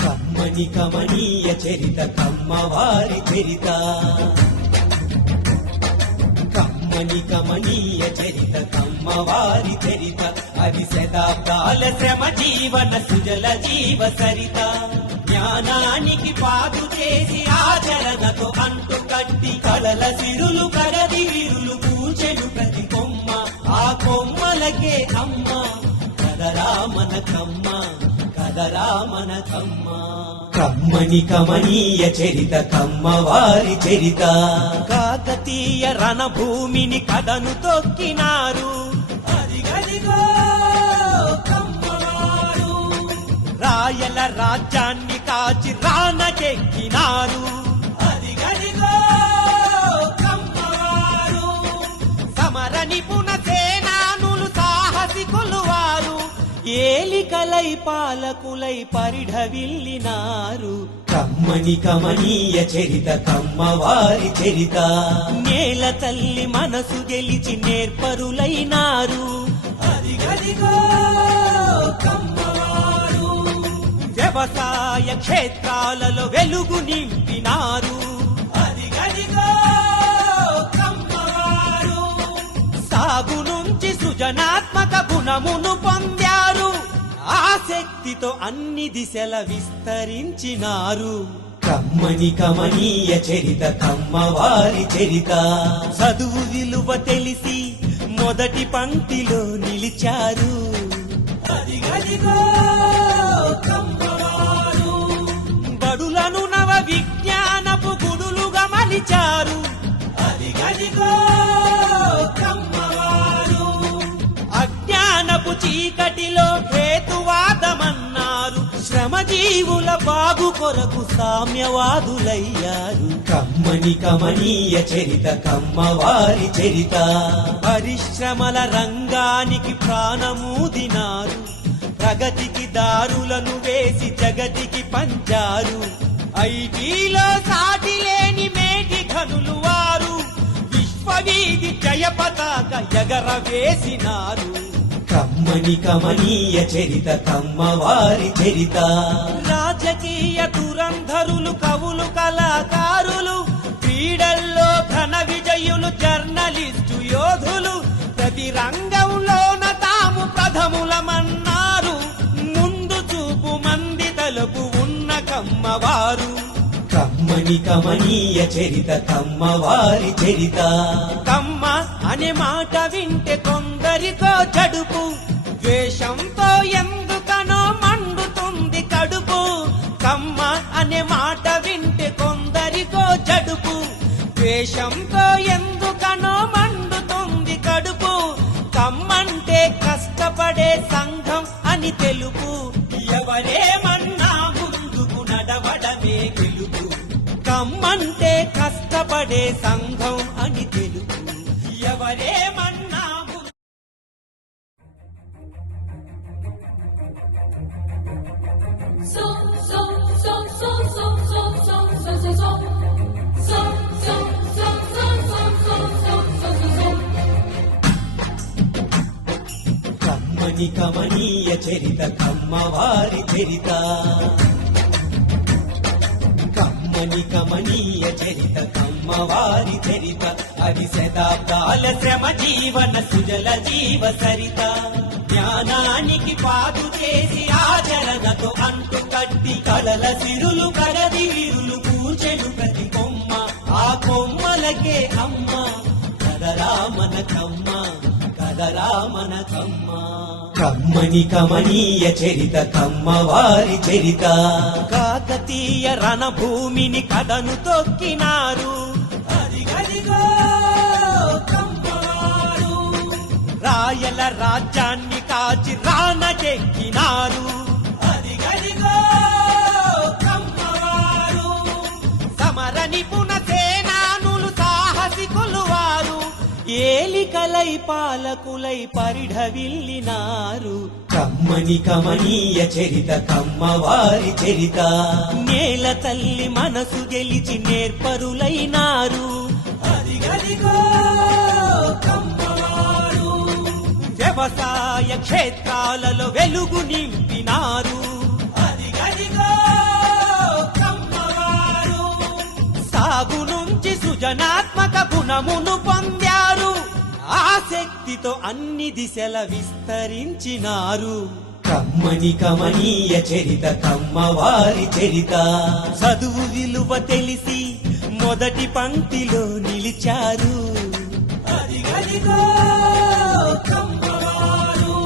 కమ్మని కమనీయ చరిత కమ్మవారి చరిత కమ్మని కమనీయ చరిత కమ్మవారి చరిత అది శతాబ్దాల శ్రమ జీవన సుజల జీవ సరిత జ్ఞానానికి పాదు చేసి ఆచరణతో అంటు కట్టి కలల సిరులు కడది విరులు పూచెలు ప్రతి కొమ్మ ఆ కొమ్మలకే అమ్మ కదరా మన కమ్మ కదరా మన కమ్మ కమ్మని కమనీయ చరిత కమ్మవారి చరిత కాకతీయ రణభూమిని కథను తొక్కినారు అదిగదిగో కమ్మవారు రాయల రాజ్యాన్ని కాచి రానకెక్కినారు అదిగదిగో కమ్మవారు సమర నిపుణ సేనానులు సాహసికులు వారు ఏలికలై పాలకులై పరిఢవిల్లినారు కమ్మని కమనీయ చరిత కమ్మవారి చరిత నేల తల్లి మనసు గెలిచి నేర్పరులైనారు అదిగదిగో కమ్మవారు వ్యవసాయ క్షేత్రాలలో వెలుగు నింపినారు అదిగదిగో కమ్మవారు సాగు నుంచి సృజనాత్మక గుణమును పొందారు ఆ శక్తితో అన్ని దిశల విస్తరించినారు కమ్మని కమనీయ చరిత కమ్మవారి చరిత చదువు విలువ తెలిసి మొదటి పంక్తిలో నిలిచారు అదిగదిగో కమ్మవారు బడులను నవ విజ్ఞానపు గుడులుగా మలిచారు అదిగదిగో కమ్మవారు అజ్ఞానపు చీకటిలో హేతువాదమన్నారు శ్రమజీవుల బాగు కొరకు సామ్యవాదులయ్యారు కమ్మని కమనీయ చరిత కమ్మవారి చరిత పరిశ్రమల రంగానికి ప్రాణమూదినారు ప్రగతికి దారులను వేసి జగతికి పంచారు ఐటీలో సాటి లేని మేటి ఘనులు వారు విశ్వవీధి జయ పతాక ఎగరవేసినారు కమ్మని కమనీయ చరిత కమ్మవారి చరిత రాజకీయ దురంధరులు కవులు కళాకారులు క్రీడల్లో ఘన విజయులు జర్నలిస్టు యోధులు ప్రతి రంగంలోన తాము ప్రథములమన్నారు ముందు చూపు మంది తలుపు ఉన్న కమ్మవారు కమ్మని కమనీయ చరిత కమ్మవారి చరిత కమ్మ అనే మాట వింటే కొందరికో జడుపు ద్వేషంతో ఎందుకనో మండుతుంది కడుపు కమ్మ అనే మాట వింటే కొందరికో జడుపు ద్వేషంతో ఎందుకనో మండుతుంది కడుపు కమ్మంటే కష్టపడే సంఘం అని తెలుపు ఎవరేమన్నా ముందుకు నడవడమే గెలుపు కమ్మంటే కష్టపడే సంఘం అని తెలుపు ఎవరేమన్నా కమ్మని కమనీయ చరిత కమ్మవారి చరిత కమ్మని కమనీయ చరిత కమ్మవారి చరిత అది శతాబ్దాల శ్రమ జీవన సుజల జీవ సరిత జ్ఞానానికి పాదు చేసి ఆచరణతో అంటు కట్టి కలల సిరులు కడది విరులు పూచెలు ప్రతి కొమ్మ ఆ కొమ్మలకే అమ్మ కదరా మన కమ్మ కదరా మన కమ్మ కమ్మని కమనీయ చరిత కమ్మవారి చరిత కాకతీయ రణభూమిని కథను తొక్కినారు అదిగదిగో కమ్మవారు రాయల రాజ్యాన్ని కాచి రానకెక్కినారు అదిగదిగో కమ్మవారు సమర నిపుణ సేనానులు సాహసికులు వారు ఏలికలై పాలకులై పరిఢవిల్లినారు కమ్మని కమనీయ చరిత కమ్మవారి చరిత నేల తల్లి మనసు గెలిచి నేర్పరులైనారు అదిగదిగో కమ్మవారు వ్యవసాయ క్షేత్రాలలో వెలుగు నింపినారు అదిగదిగో కమ్మవారు సాగు నుంచి సృజనాత్మక గుణమును పొందారు ఆ శక్తితో అన్ని దిశల విస్తరించినారు కమ్మని కమనీయ చరిత కమ్మవారి చరిత చదువు విలువ తెలిసి మొదటి పంక్తిలో నిలిచారు అదిగదిగో కమ్మవారు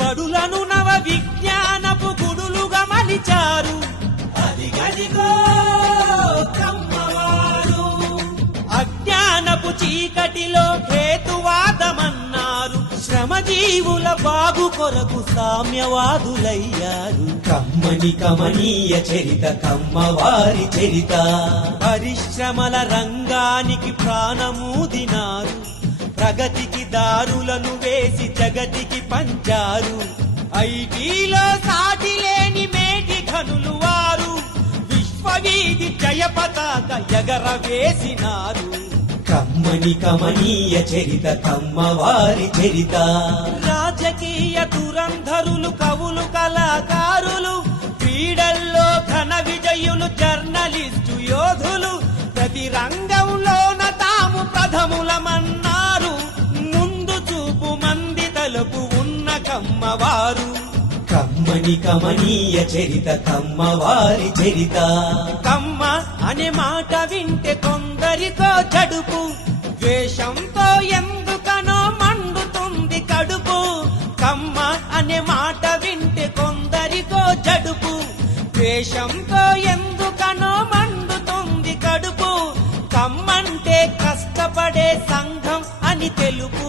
బడులను నవ విజ్ఞానపు గుడులుగా మలిచారు అదిగదిగో కమ్మవారు అజ్ఞానపు చీకటిలో హేతువాదమన్నారు శ్రమజీవుల బాగు కొరకు సామ్యవాదులయ్యారు కమ్మని కమనీయ చరిత కమ్మవారి చరిత పరిశ్రమల రంగానికి ప్రాణమూదినారు ప్రగతికి దారులను వేసి జగతికి పంచారు ఐటీలో సాటి లేని మేటి ఘనులు వారు విశ్వవీధి జయ పతాక ఎగరవేసినారు కమ్మని కమనీయ చరిత కమ్మవారి చరిత రాజకీయ దురంధరులు కవులు కళాకారులు క్రీడల్లో ఘన విజయులు జర్నలిస్టు యోధులు ప్రతి రంగంలోన తాము ప్రథములమన్నారు ముందు చూపు మంది తలుపు ఉన్న కమ్మవారు కమ్మని కమనీయ చరిత కమ్మవారి చరిత కమ్మ అనే మాట వింటే కొందరికో జడుపు ద్వేషంతో ఎందుకనో మండుతుంది కడుపు కమ్మ అనే మాట వింటే కొందరికో జడుపు ద్వేషంతో ఎందుకనో మండుతుంది కడుపు కమ్మంటే కష్టపడే సంఘం అని తెలుపు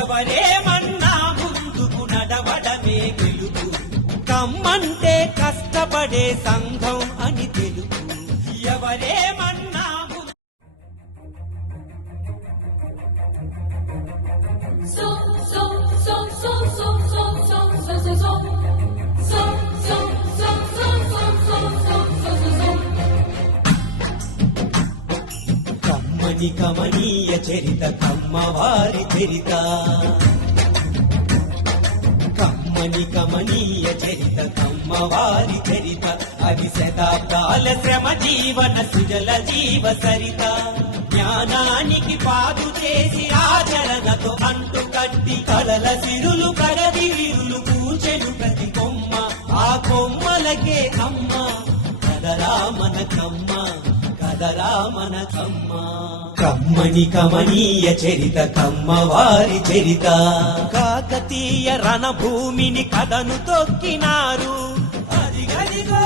ఎవరేమన్నా ముందుకు నడవడమే గెలుపు కమ్మంటే కష్టపడే సంఘం అని తెలుపు ఎవరేమన్నా So, so, so, so, so, so, so, so, so, so. So, so, so, so, so, so, so, so, so, so. కమ్మని కమనీయ చరిత కమ్మవారి చరిత కమ్మని కమనీయ చరిత కమ్మవారి చరిత అది శతాబ్దాల శ్రమ జీవన సుజల జీవ సరిత జ్ఞానానికి పాదు చేసి ఆచరణతో అంటు కట్టి కలల సిరులు కడది విరులు పూచెను ప్రతి కొమ్మ ఆ కొమ్మలకే కమ్మ కదరా మన కమ్మ కదరా మన కమ్మ కమ్మని కమనీయ చరిత కమ్మవారి చరిత కాకతీయ రణభూమిని కథను తొక్కినారు అదిగదిగో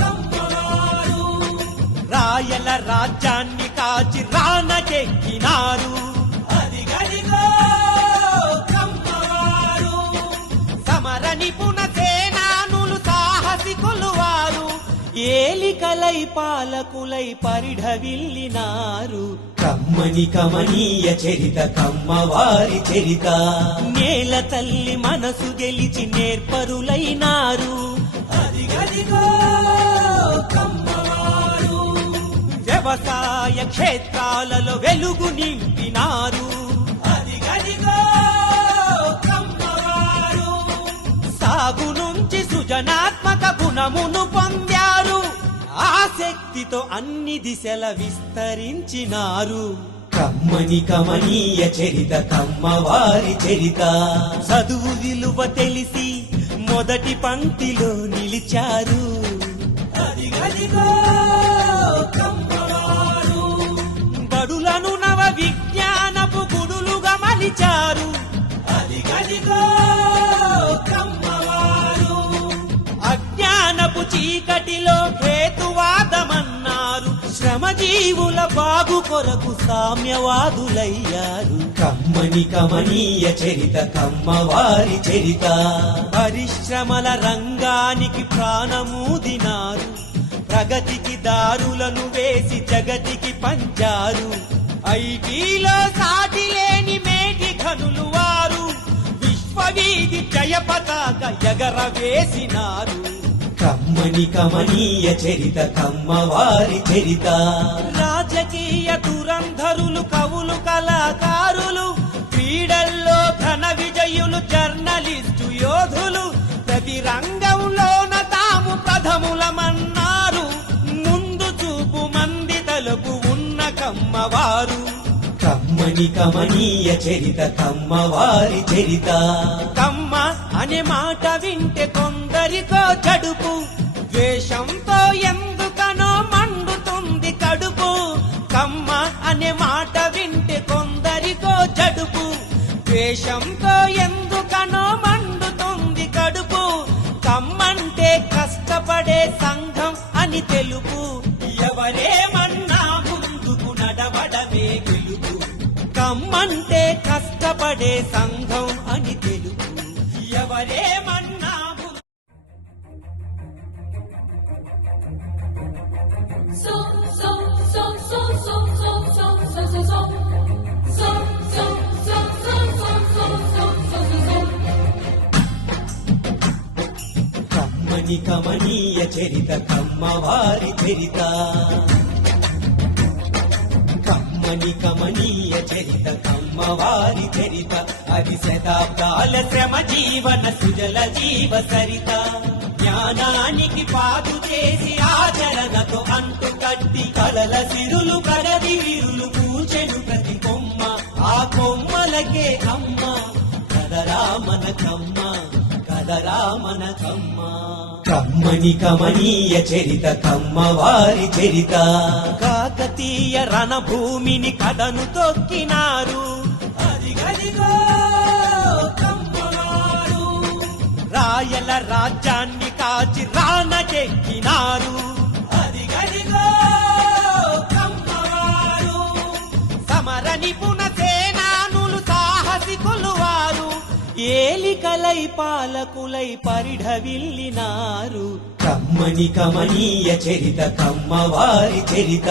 కమ్మవారు రాయల రాజ్యాన్ని కాచి రానకెక్కినారు అదిగదిగో కమ్మవారు సమర నిపుణ సేనానులు సాహసికులు వారు ఏలికలై పాలకులై పరిఢవిల్లినారు కమ్మని కమనీయ చరిత కమ్మవారి చరిత నేల తల్లి మనసు గెలిచి నేర్పరులైనారు అదిగదిగో కమ్మవారు వ్యవసాయ క్షేత్రాలలో వెలుగు నింపినారు అదిగదిగో కమ్మవారు సాగు నుంచి సృజనాత్మక గుణమును పొందారు ఆ శక్తితో అన్ని దిశల విస్తరించినారు కమ్మని కమనీయ చరిత కమ్మవారి చరిత చదువు విలువ తెలిసి మొదటి పంక్తిలో నిలిచారు అదిగదిగో కమ్మవారు బడులను నవ విజ్ఞానపు గుడులుగా మలిచారు అదిగదిగో కమ్మవారు అజ్ఞానపు చీకటిలో హేతువాదమన్నారు శ్రమజీవుల బాగు కొరకు సామ్యవాదులయ్యారు కమ్మని కమనీయ చరిత కమ్మవారి చరిత పరిశ్రమల రంగానికి ప్రాణమూదినారు ప్రగతికి దారులను వేసి జగతికి పంచారు ఐటీలో సాటి లేని మేటి ఘనులు వారు విశ్వవీధి జయ పతాక ఎగరవేసినారు కమ్మని కమనీయ చరిత కమ్మవారి చరిత రాజకీయ దురంధరులు కవులు కళాకారులు క్రీడల్లో ఘన విజయులు జర్నలిస్టు యోధులు ప్రతి రంగంలోన తాము ప్రథములమన్నారు ముందు చూపు మంది తలుపు ఉన్న కమ్మవారు కమ్మని కమనీయ చరిత కమ్మవారి చరిత కమ్మ అనే మాట వింటే కొందరికో జడుపు ద్వేషంతో ఎందుకనో మండుతుంది కడుపు కమ్మ అనే మాట వింటే కొందరికో జడుపు ద్వేషంతో ఎందుకనో మండుతుంది కడుపు కమ్మంటే కష్టపడే సంఘం అని తెలుపు ఎవరేమన్నా ముందుకు నడవడమే గెలుపు కమ్మంటే కష్టపడే సంఘం అని తెలుపు ఎవరేమన్నా So, so, so, so, so, so, so, so, so, so. So, so, so, so, so, so, so, so, so, so. కమ్మని కమనీయ చరిత కమ్మవారి చరిత కమ్మని కమనీయ చరిత కమ్మవారి చరిత అది శతాబ్దాల శ్రమ జీవన సుజల జీవ సరిత జ్ఞానానికి పాటు చేసి ఆచరణతో అంటు కట్టి కలల సిరులు ప్రగతి వీరులు పూచెను ప్రతి కొమ్మ ఆ కొమ్మలకే అమ్మ కదరా మన కమ్మ కదరా మన కమ్మ కమ్మని కమనీయ చరిత కమ్మవారి చరిత కాకతీయ రణభూమిని కథను తొక్కినారు అదిగదిగో కమ్మవారు రాయల రాజ్యాన్ని కాచి రానజెక్కినారు అదిగదిగో కమ్మవారు సమర నిపుణ సేనానులు సాహసికులు వారు ఏలికలై పాలకులై పరిఢవిల్లినారు కమ్మని కమనీయ చరిత కమ్మవారి చరిత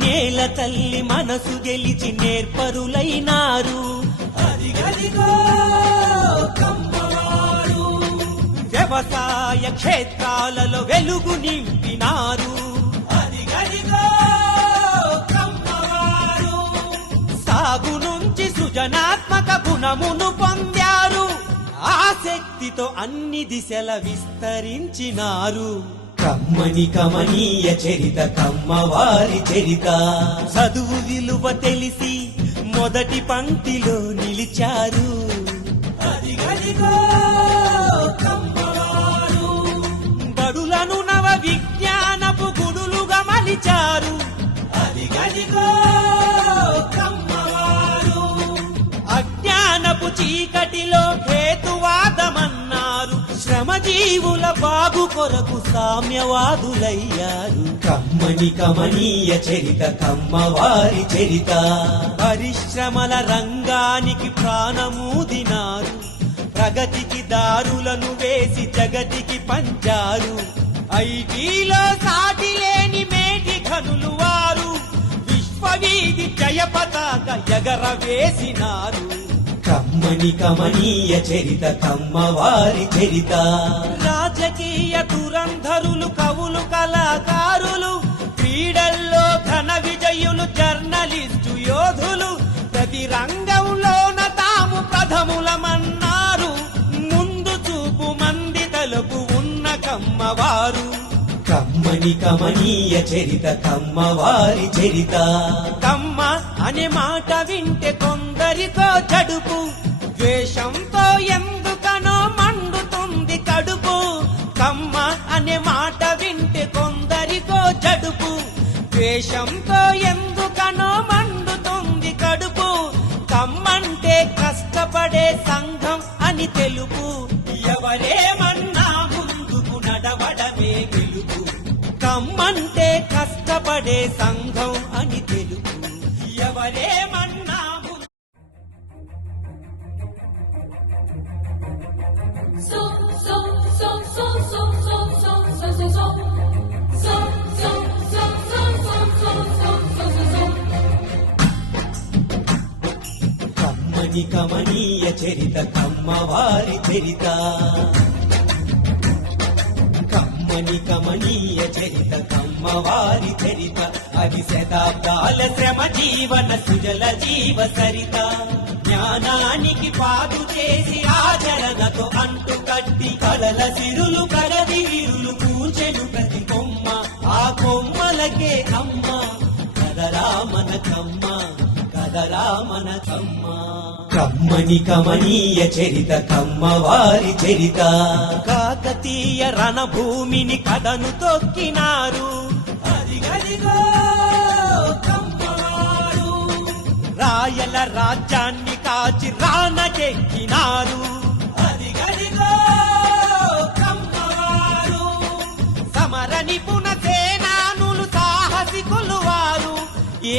నేల తల్లి మనసు గెలిచి నేర్పరులైనారు అదిగదిగో కమ్మవారు వ్యవసాయ క్షేత్రాలలో వెలుగు నింపినారు అదిగదిగో కమ్మవారు సాగు నుంచి సృజనాత్మక గుణమును పొందారు ఆసక్తితో అన్ని దిశల విస్తరించినారు కమ్మని కమనీయ చరిత కమ్మవారి చరిత చదువు విలువ తెలిసి మొదటి పంక్తిలో నిలిచారు అదిగదిగో కమ్మవారు బడులను నవ విజ్ఞానపు గుడులుగా మలిచారు అదిగదిగో కమ్మవారు అజ్ఞానపు చీకటిలో హేతువాదమన్నారు శ్రమజీవుల బాగు కొరకు సామ్యవాదులయ్యారు కమ్మని కమనీయ చరిత కమ్మవారి చరిత పరిశ్రమల రంగానికి ప్రాణమూదినారు ప్రగతికి దారులను వేసి జగతికి పంచారు ఐటీలో సాటి లేని మేటి ఘనులు వారు విశ్వవీధి జయ పతాక ఎగరవేసినారు కమ్మని కమనీయ చరిత కమ్మవారి చరిత రాజకీయ దురంధరులు కవులు కళాకారులు క్రీడల్లో ఘన విజయులు జర్నలిస్టు యోధులు ప్రతి రంగంలోన తాము ప్రథములమన్నారు ముందు చూపు మంది తలుపు ఉన్న కమ్మవారు కమ్మని కమనీయ చరిత కమ్మవారి చరిత కమ్మ అనే మాట వింటే కొందరికో జడుపు ద్వేషంతో ఎందుకనో మండుతుంది కడుపు కమ్మ అనే మాట వింటే కొందరికో జడుపు ద్వేషంతో ఎందుకనో మండుతుంది కడుపు కమ్మంటే కష్టపడే సంఘం అని తెలుపు ఎవరేమన్నా ముందుకు నడవడమే గెలుపు కమ్మంటే కష్టపడే సంఘం అని తెలుపు ఎవరేమన్నా So, so, so, so, so, so, so, so, so, so. So, so, so, so, so, so, so, so, so, so. కమ్మని కమనీయ చరిత కమ్మవారి చరిత కమ్మని కమనీయ చరిత కమ్మవారి చరిత అది శతాబ్దాల శ్రమ జీవన సుజల జీవ సరిత జ్ఞానానికి పాదు చేసి ఆచరణతో అంటు కట్టి కలల సిరులు ప్రగతి విరులు కూర్చెను ప్రతి కొమ్మ ఆ కొమ్మలకే అమ్మ కదరా మన కమ్మ కదరా మన కమ్మ కమ్మని కమనీయ చరిత కమ్మవారి చరిత కాకతీయ రణభూమిని కథను తొక్కినారు అదిగదిగో కమ్మవారు రాయల రాజ్యాన్ని కాచి రానకెక్కినారు అదిగదిగో కమ్మవారు సమర నిపుణ సేనానులు సాహసికులు వారు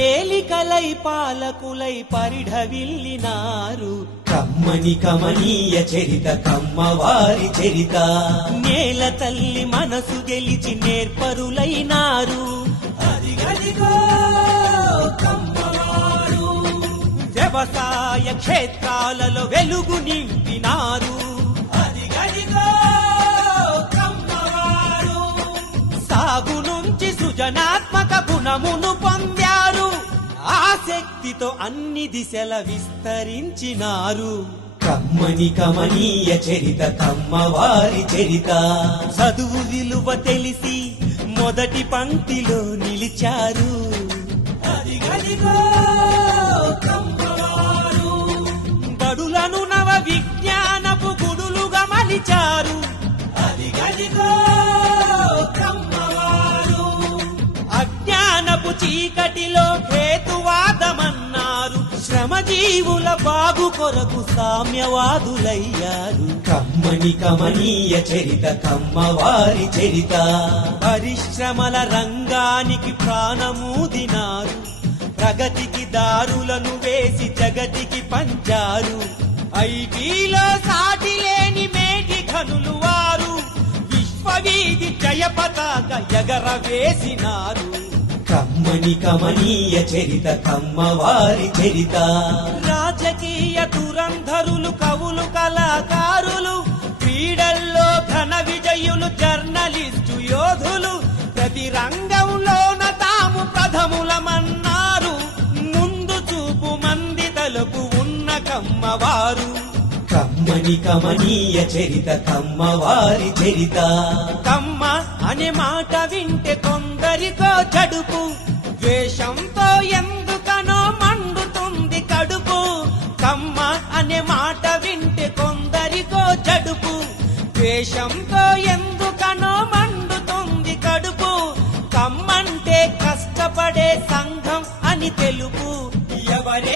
ఏలికలై పాలకులై పరిఢవిల్లినారు కమ్మని కమనీయ చరిత కమ్మవారి చరిత నేల తల్లి మనసు గెలిచి నేర్పరులైనారు అదిగదిగో కమ్మవారు వ్యవసాయ క్షేత్రాలలో వెలుగు నింపినారు అదిగదిగో కమ్మవారు సాగు నుంచి సృజనాత్మక గుణమును పొందారు ఆ శక్తితో అన్ని దిశల విస్తరించినారు కమ్మని కమనీయ చరిత కమ్మవారి చరిత చదువు విలువ తెలిసి మొదటి పంక్తిలో నిలిచారు అదిగదిగో కమ్మవారు బడులను నవ విజ్ఞానపు గుడులుగా మలిచారు అదిగదిగో కమ్మవారు అజ్ఞానపు చీకటిలో హేతువాదమన్నారు శ్రమజీవుల బాగు కొరకు సామ్యవాదులయ్యారు కమ్మని కమనీయ చరిత కమ్మవారి చరిత పరిశ్రమల రంగానికి ప్రాణమూదినారు ప్రగతికి దారులను వేసి జగతికి పంచారు ఐటీలో సాటి లేని మేటి ఘనులు వారు విశ్వవీధి జయ పతాక ఎగరవేసినారు కమ్మని కమనీయ చరిత కమ్మవారి చరిత రాజకీయ దురంధరులు కవులు కళాకారులు క్రీడల్లో ఘన విజయులు జర్నలిస్టు యోధులు ప్రతి రంగంలోన తాము ప్రథములమన్నారు ముందు చూపు మంది తలకు ఉన్న కమ్మవారు కమ్మని కమనీయ చరిత కమ్మవారి చరిత కమ్మ అనే మాట వింటే కొందరికో జడుపు ద్వేషంతో ఎందుకనో మండుతుంది కడుపు కమ్మ అనే మాట వింటే కొందరికో జడుపు ద్వేషంతో ఎందుకనో మండుతుంది కడుపు కమ్మంటే కష్టపడే సంఘం అని తెలుపు ఎవరే